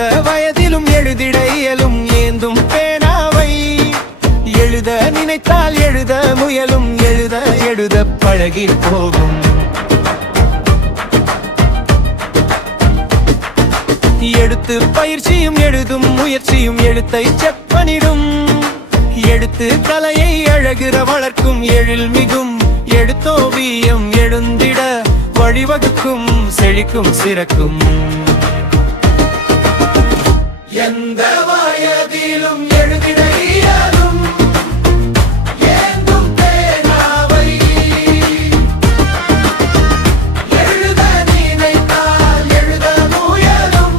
எந்த வயதிலும் எழுதிட இயலும் ஏந்தும் பேனாவை. எழுத நினைத்தால் எழுத முயலும் எழுத எழுத பழகி போகும். எடுத்து பயிற்சியும் எழுதும் முயற்சியும் எழுத்தை செப்பனிடும். எழுத்து கலையை அழகிற வளர்க்கும் எழில் மிகும். எழுத்தோவியம் எழுந்திட வழிவகுக்கும் செழிக்கும் சிறக்கும். எந்த வயதிலும் எழுதிட இயலும் ஏந்தும் பேனாவை. எழுத நினைத்தால் எழுத முயலும்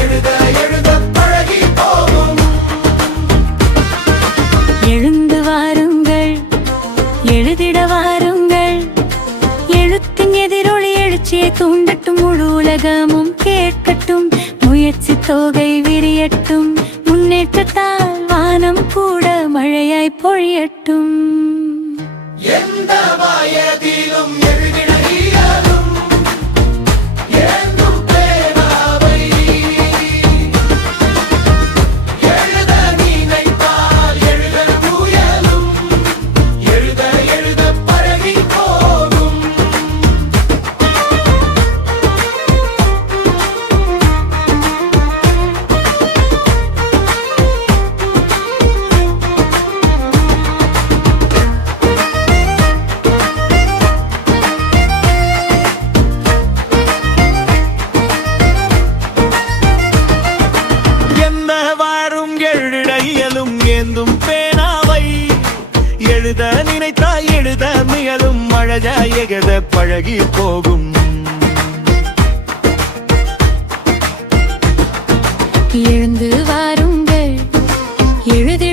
எழுத எழுத பழகி போகும். எழுந்து வாருங்கள், எழுதிட வாருங்கள். எழுத்தின் எதிரொலி எழுச்சியை தூண்டட்டும், முழு உலகமும் கேட்கட்டும். முயற்சி தொகை விரியட்டும், முன்னேற்றத்தால் வானம் கூட மழையாய் பொழியட்டும். எந்த வயதிலும் எழுதிட இயலும் ஏந்தும் பேனாவை. எழுத நினைத்தால் எழுத முயலும் எழுத எழுத பழகி போகும். ஏந்தும் பேனாவை. எழுத நினைத்தால் எழுத முயலும் மழையாய் எகத பழகி போகும். எழுந்து வாருங்கள், எழுதி